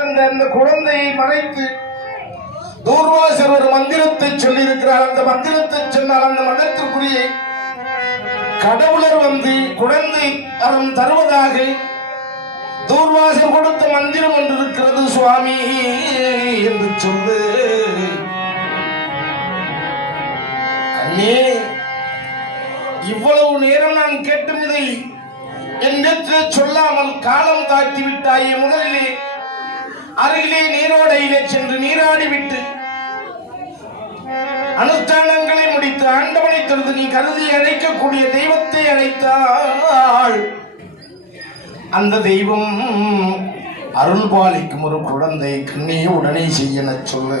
அந்த குழந்தையை மறைத்து தூர்வாசர் ஒரு மந்திரத்தை சொல்லியிருக்கிறார். அந்த மந்திரத்தை சொன்னால் அந்த மதத்திற்குரிய கடவுளர் வந்து குழந்தை அறம் தருவதாக தூர்வாசர் கொடுத்த மந்திரம் ஒன்று இருக்கிறது சுவாமி என்று சொல்லு. அண்ணே இவ்வளவு நேரம் நான் கேட்டும் இதை என்னிடத்தில் சொல்லாமல் காலம் தாழ்த்தி விட்டாயே முதலிலே அருகிலே நீரோடையிலே சென்று நீராடி விட்டு அனுஷ்டானங்களை முடித்து ஆண்டவனை தொழுது நீ கருதி அழைக்கக்கூடிய தெய்வத்தை அழைத்தாள். அந்த தெய்வம் அருள் பாலிக்கும் ஒரு குழந்தை கண்ணியை உடனே செய்யன சொல்லு.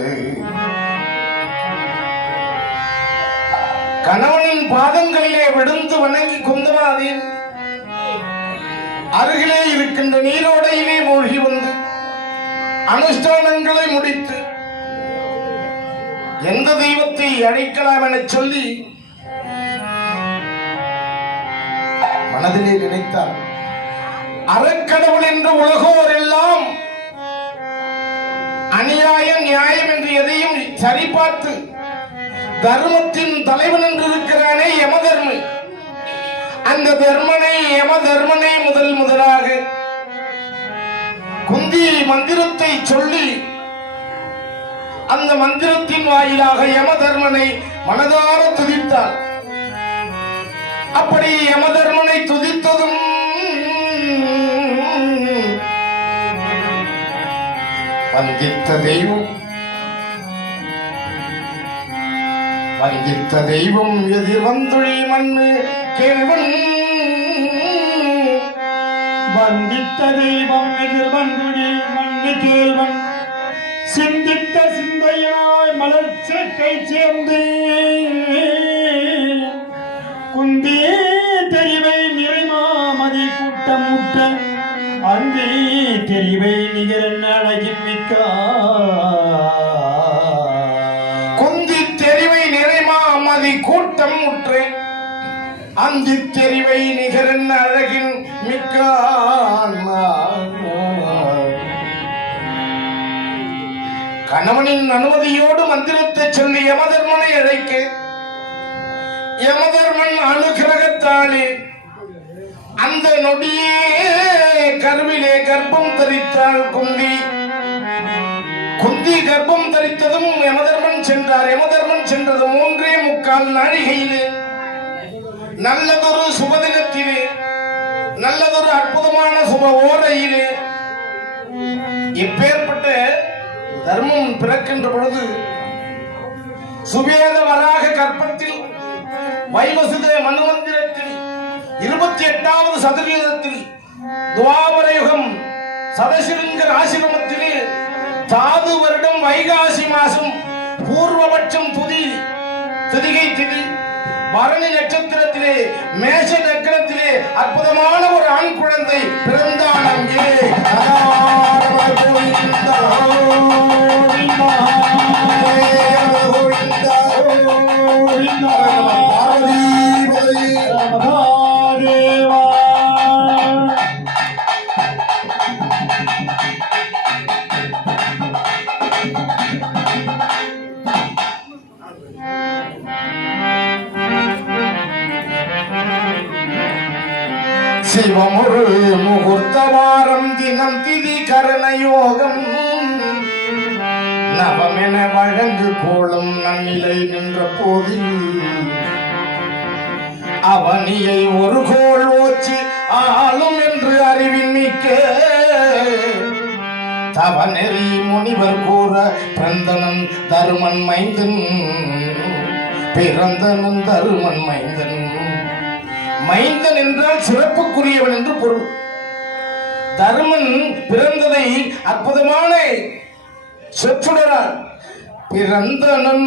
கணவனின் பாதங்களிலே விழுந்து வணங்கி குந்தவாதேன் அருகிலே இருக்கின்ற நீரோடையிலே மூழ்கி வந்து அனுஷ்டானங்களை முடித்து எந்த தெய்வத்தை அழைக்கலாம் என சொல்லி மனதிலே நினைத்தார். அறக்கடவுள் என்று உலகோர் எல்லாம் அநியாயம் நியாயம் என்று எதையும் சரிபார்த்து தர்மத்தின் தலைவன் என்று இருக்கிறானே யமதர்மன். அந்த தர்மனை யம தர்மனை முதல் முதலாக குந்தி மந்திரத்தை சொல்லி அந்த மந்திரத்தின் வாயிலாக யமதர்மனை மனதார துதித்தார். அப்படி யமதர்மனை துதித்ததும் வந்தித்த தெய்வம் வந்தித்த தெய்வம் எதிர் வந்துழி மண்ணு கேள்வன் சந்தித்த தெய்வம் எதிர் வந்துடி மண்ணு கேள்வன் சிந்தித்த சிந்தையாய் மலர்ச்சக்கை சேர்ந்து குந்தி தெரிவை நிறைமாமதி கூட்டம் முட்ட அந்தி தெரிவை நிகரன் அழகின் அந்தி தெரிவை நிகரன் அழகின் மிக்க கணவனின் அனுமதியோடு மந்திரத்தை சொல்லி யமதர்மனை அழைக்க. யமதர்மன் அனுகிரகத்தாலே அந்த நொடியே கருவிலே கர்ப்பம் தரித்தாள் குந்தி. குந்தி கர்ப்பம் தரித்ததும் யமதர்மன் சென்றார். யமதர்மன் சென்றது மூன்றே முக்கால் நாழிகையிலே. நல்லதொரு சுபதினத்திலே நல்லதொரு அற்புதமான சுப ஓரையிலே இப்பேற்பட்ட தர்மம் பிறக்கின்ற பொழுது சுவேத வராக கற்பத்தில் வைவசுத மனுமந்திரத்தில் இருபத்தி எட்டாவது சதவீதத்தில் துவாபர யுகம் சதசிலிங்கர் ஆசிரமத்திலே தாது வருடம் வைகாசி மாசம் பூர்வபட்சம் துதி திதிகை திதி பரணி நட்சத்திரத்திலே மேஷ நக்கரத்திலே அற்புதமான ஒரு ஆண் குழந்தை பிறந்தான் அங்கே. அதாரவ சிவமுரு முகூர்த்த வாரம் தினம் திதி கரணயோகம். நவமென வழங்கு கோலம் நன்னிலை நின்ற போதில். அவனியை ஒரு கோள் ஓச்சி ஆளும் என்று அறிவின் மிக்க தவநெறி முனிவர் கூற பிறந்தனன் தருமன் மைந்தன். பிறந்தனன் தருமன் மைந்தன். மைந்தன் என்றால் சிறப்புக்குரியவன் என்று பொருள். தருமன் பிறந்ததை அற்புதமான சொற்றுடரால் பிறந்தனன்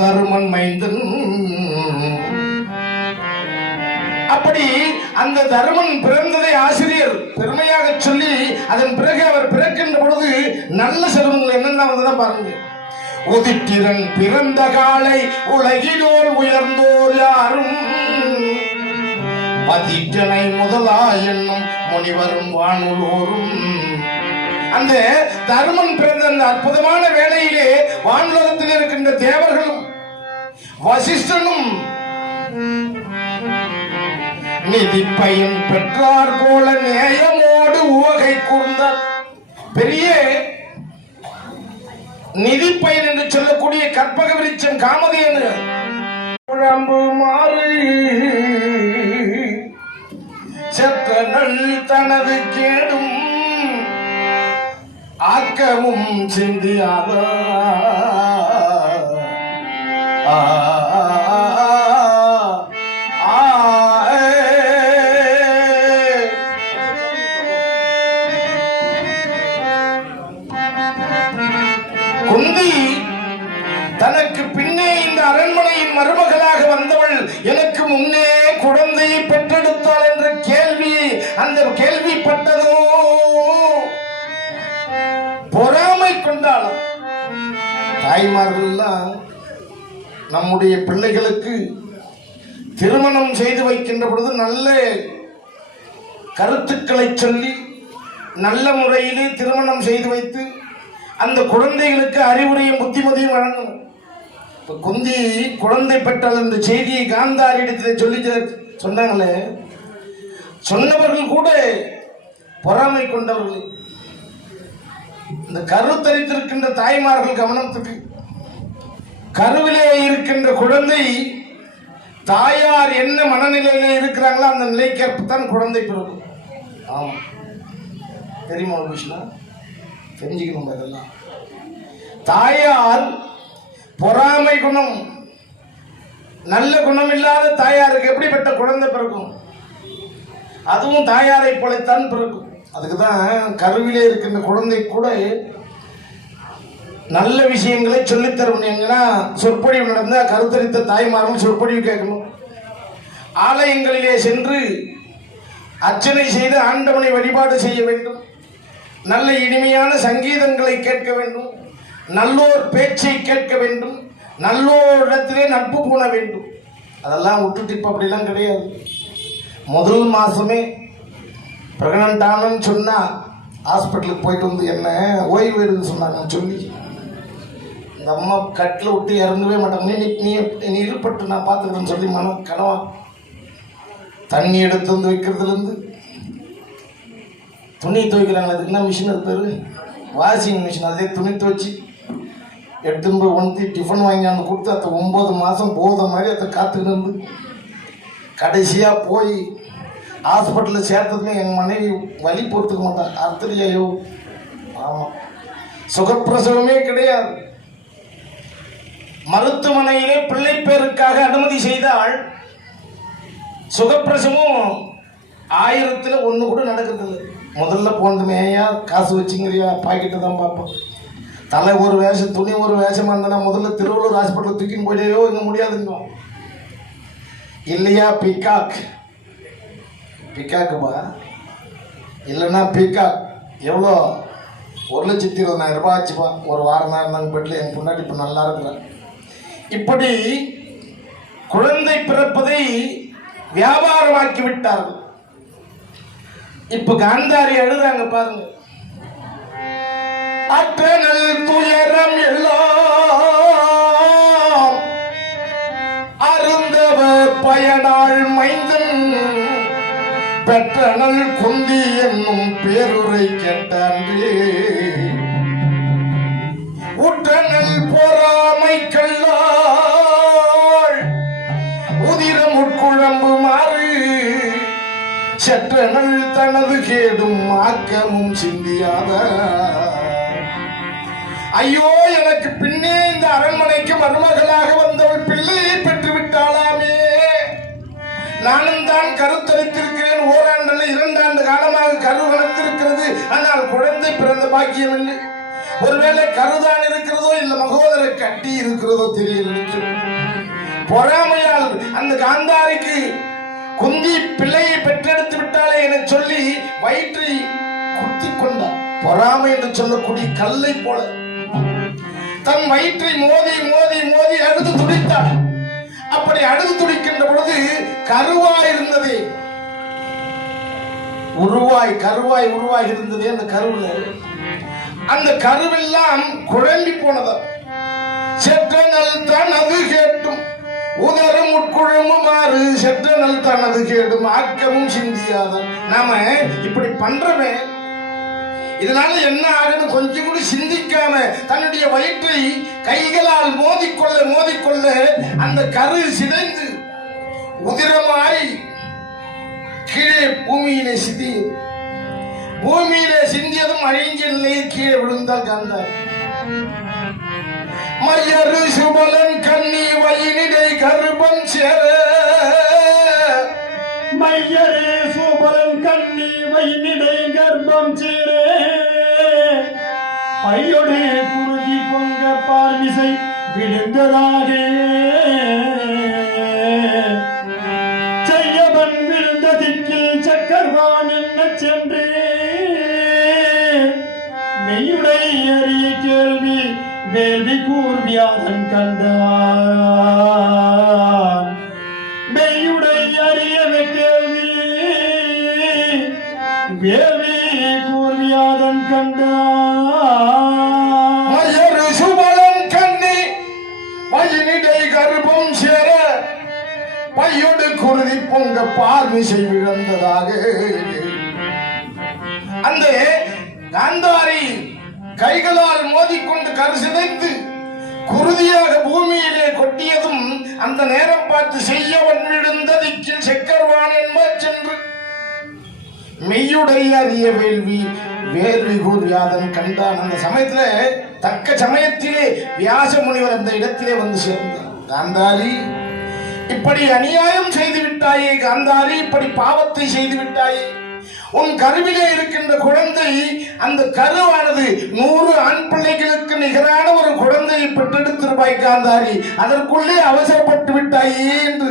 தருமன் மைந்தன். அப்படி அந்த தருமன் பிறந்ததை ஆசிரியர் பெருமையாக சொல்லி அதன் பிறகு அவர் பிறக்கின்ற பொழுது நல்ல செல்வங்கள் என்னென்ன வந்ததா பாருங்க. உதித்திரன் பிறந்த காலை உலகிலோர் உயர்ந்தோர் யாரும் பதிற்றனை முதலா என்னும் முனிவரும் வானுலோரும் அந்த தருமன் பிறந்த அந்த அற்புதமான வேளையிலே வானுலகத்தில் இருக்கின்ற தேவர்களும் வசிஷ்டனும் நிதி பயன் பெற்றார் போல நேயமோடு உவகை கூர்ந்தார். பெரிய நிதி பயன் என்று சொல்ல குந்தி தனக்கு பின்னே இந்த அரண்மனையின் மருமகளாக வந்தவள் எனக்கு முன்னே குழந்தையை பெற்றெடுத்தாள் என்ற கேள்வி அந்த கேள்விப்பட்டதோ பொறாமை கொண்டாள் தாய்மார்கள்லாம் நம்முடைய பிள்ளைகளுக்கு திருமணம் செய்து வைக்கின்ற பொழுது நல்ல கருத்துக்களை சொல்லி நல்ல முறையிலே திருமணம் செய்து வைத்து அந்த குழந்தைகளுக்கு அறிவுரையும் புத்திமதியும் வழங்கணும் இப்போ குந்தி குழந்தை பெற்றால் அந்த செய்தியை காந்தாரிடத்தில் சொல்லி சொன்னாங்களே. சொன்னவர்கள் கூட பொறாமை கொண்டவர்கள். இந்த கருத்தரித்திருக்கின்ற தாய்மார்கள் கவனத்துக்கு. கருவிலே இருக்கின்ற குழந்தை தாயார் என்ன மனநிலையில இருக்கிறாங்களோ அந்த நிலைக்கேற்பத்தான் குழந்தை பிறகு ஆமா. தெரியுமா ஒரு விஷயம் தெரிஞ்சுக்கணும் அதெல்லாம் தாயார் பொறாமை குணம் நல்ல குணம் இல்லாத தாயாருக்கு எப்படிப்பட்ட குழந்தை பிறக்கும்? அதுவும் தாயாரை போலத்தான் பிறக்கும். அதுக்கு தான் கருவிலே இருக்கின்ற குழந்தை கூட நல்ல விஷயங்களை சொல்லித் தரணும் எங்கன்னா சொற்பொழிவு நடந்தால் கருத்தரித்த தாய்மார்கள் சொற்பொழிவு கேட்கணும். ஆலயங்களிலே சென்று அர்ச்சனை செய்து ஆண்டவனை வழிபாடு செய்ய வேண்டும். நல்ல இனிமையான சங்கீதங்களை கேட்க வேண்டும். நல்லோர் பேச்சை கேட்க வேண்டும். நல்லோரிடத்திலே நட்பு பூண வேண்டும். அதெல்லாம் விட்டுட்டு இப்போ அப்படிலாம் கிடையாது. முதல் மாதமே ப்ரெக்னென்ட் ஆனன்னு சொன்னால் ஹாஸ்பிட்டலுக்கு போயிட்டு வந்து என்ன ஓய்வு எடுன்னு சொன்னாங்க சொல்லி இந்த அம்மா கட்டில் விட்டு இறங்கவே மாட்டாங்க. நீ நீ நீ இருப்பட்டு நான் பார்த்துக்கிறேன்னு சொல்லி மன கனவா தண்ணி எடுத்து வந்து வைக்கிறதுலேருந்து துணி துவைக்கிறாங்க அதுக்கு என்ன மிஷின் இருப்பார் பேர்? வாஷிங் மிஷின் அதே துணி துவைச்சி எடுத்துன்னு போய் ஒன்றி டிஃபன் வாங்கியாந்து கொடுத்து அத்தை ஒம்பது மாதம் போத மாதிரி அதை காத்துக்கிட்டு இருந்து. கடைசியாக போய் ஹாஸ்பிட்டலில் சேர்த்ததுமே எங்கள் மனைவி வலி பொறுத்துக்க மாட்டான் அர்த்தரியாயோ ஆமாம் சுகப்பிரசவமே கிடையாது. மருத்துவமனையிலே பிள்ளை பேருக்காக அனுமதி செய்தால் சுகப்பிரசவம் ஆயிரத்தில் ஒன்று கூட நடக்கிறதில்ல. முதல்ல போனதுமே ஏன் காசு வச்சுங்கிறியா பாக்கெட்டை தான் பார்ப்போம். தலை ஒரு வேஷம் துணி ஒரு வேஷமாக இருந்தனா முதல்ல திருவள்ளூர் ஹாஸ்பிட்டல் தூக்கின்னு போயிடையோ இங்கே முடியாதுங்க. இல்லையா பிகாக்? பிகாக்குப்பா. இல்லைன்னா பிகாக். எவ்வளோ? ஒரு லட்சத்தி இருபதாயிரம் ரூபாய் ஆச்சுப்பா. ஒரு வாரம் தான் இருந்தாங்க பெட்டில் என் முன்னாடி இப்போ நல்லா இருக்கிறேன் இப்படி குழந்தை பிறப்பதை வியாபாரமாக்கி விட்டார்கள். இப்ப காந்தாரி அழுதாங்க பாருங்க. அற்றனல் துயரம் எல்லாம் அருந்தவ பயனாள் மைந்தன் பெற்றனல் குந்தி என்னும் பேருரை கேட்டான்றே. கேடும் ஆக்கமும் சிந்தியாத. ஐயோ எனக்கு பின்னே இந்த அரண்மனைக்கு மருமகளாக வந்தவள் பிள்ளையை பெற்று விட்டாளாமே நானும் தான் கருத்தரித்திருக்கிறேன். ஓராண்டு இரண்டாண்டு காலமாக கரு வளர்த்திருக்கிறது. ஆனால் குழந்தை பிறந்த பாக்கியம் இல்லை ஒருவேளை கருதான் இருக்கிறதோ இல்ல மகோதர கட்டி இருக்கிறதோ தெரியல பொறாமையால் அந்த காந்தாரிக்கு குந்தி பிள்ளையை பெற்றெடுத்து விட்டாளே என சொல்லி வயிற்றை குத்தி கொண்டார் பொறாமை என்று சொல்லக்கூடிய கல்லை போல தன் வயிற்றை மோதி மோதி மோதி அழுது துடித்தார் அப்படி அழுது துடிக்கின்ற பொழுது கருவாய் இருந்தது. உருவாய் கருவாய் உருவாய் இருந்ததே அந்த கருவுல. அந்த கருவெல்லாம் குழம்பி போனதா செற்றனல் தனது கேட்டும். உதரும் உட்குழுமுமாறு செற்றனல் தனது கேடும் ஆக்கமும் சிந்தியாதான் நாம இப்படி பண்றவே இதனால என்ன ஆகுன்னு கொஞ்சம் கூட சிந்திக்காம தன்னுடைய வயிற்றை கைகளால் மோதிக்கொள்ள மோதிக்கொள்ள அந்த கரு சிதைந்து உதிரமாய் கீழே பூமியிலே சிதி பூமியிலே சிந்தியதும் அழிஞ்ச நிலையில் கீழே விழுந்தால் கந்தார் மையரு சுமலன் கண்ணி வயினிடை கருபம் சேர. மையரே சுமலன் கண்ணி வைநிடை கர்ப்பம் சேரே. பையொடே குருதி பொங்க பார்விசை விழுந்ததாகே. கூர்வியாதன் கண்டான். மெய்யுடை அறியவ கேள்வி. வேள்வி கூறியாதன் கண்டான். மையரு கண்ணி பையனிடை கர்ப்பம் சேர பையோடு குருதி பொங்க பார்மிசை விழுந்ததாக. அந்த காந்தாரி கைகளால் மோதிக்கொண்டு கரு சிதைந்து குருதியாக பூமியிலே கொட்டியதும் அந்த நேரம் பார்த்து செய்ய விழுந்த திக்கில் செக்கர்வான் என்பார் சென்று. மெய்யுடைய அறிய வேள்வி வேள்வி கூர்வியாதன் கண்டான். அந்த சமயத்துல தக்க சமயத்திலே வியாச முனிவர் அந்த இடத்திலே வந்து சேர்ந்தார். காந்தாரி இப்படி அநியாயம் செய்து விட்டாயே காந்தாரி இப்படி பாவத்தை செய்து விட்டாயே. உன் கருவிலே இருக்கின்ற குழந்தை அந்த கருவானது நூறு ஆண் பிள்ளைகளுக்கு நிகரான ஒரு குழந்தையை பெற்றெடுத்திருப்பாய் காந்தாரி. அதற்குள்ளே அவசரப்பட்டு விட்டாயே என்று.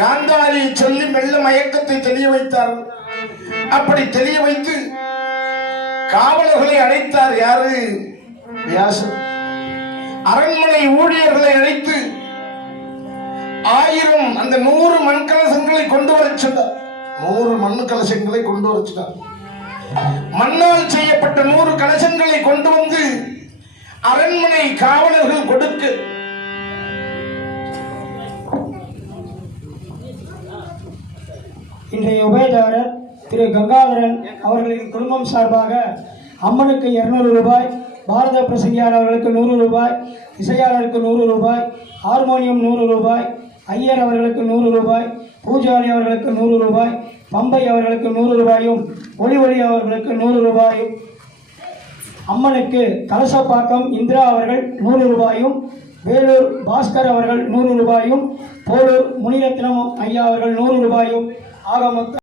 காந்தாரி சொல்லி மெல்ல மயக்கத்தை தெளிய வைத்தார். அப்படி தெளிய வைத்து காவலர்களை அழைத்தார் யாரு? அரண்மனை ஊழியர்களை அழைத்து ஆயிரம் அந்த நூறு மண் கலசங்களை கொண்டு வர சொன்னார். நூறு மண் கலசங்களை கொண்டு வச்சுட்டார். மண்ணால் செய்யப்பட்ட நூறு கலசங்களை கொண்டு வந்து அரண்மனை காவலர்கள் கொடுக்க. இன்றைய உபயதாரர் திரு கங்காதரன் அவர்களின் குடும்பம் சார்பாக அம்மனுக்கு இருநூறு ரூபாய் பாரத பிரசங்கியாளர்களுக்கு நூறு ரூபாய் இசையாளருக்கு நூறு ரூபாய் ஹார்மோனியம் நூறு ரூபாய் ஐயர் அவர்களுக்கு நூறு ரூபாய் பூஜாரி அவர்களுக்கு நூறு ரூபாய் பம்பை அவர்களுக்கு நூறு ரூபாயும் ஒளி ஒளி அவர்களுக்கு நூறு ரூபாயும் அம்மனுக்கு கலசப்பாக்கம் இந்திரா அவர்கள் நூறு ரூபாயும் வேலூர் பாஸ்கர் அவர்கள் நூறு ரூபாயும் போலூர் முனிரத்னம் ஐயா அவர்கள் நூறு ரூபாயும் ஆக மொத்தம்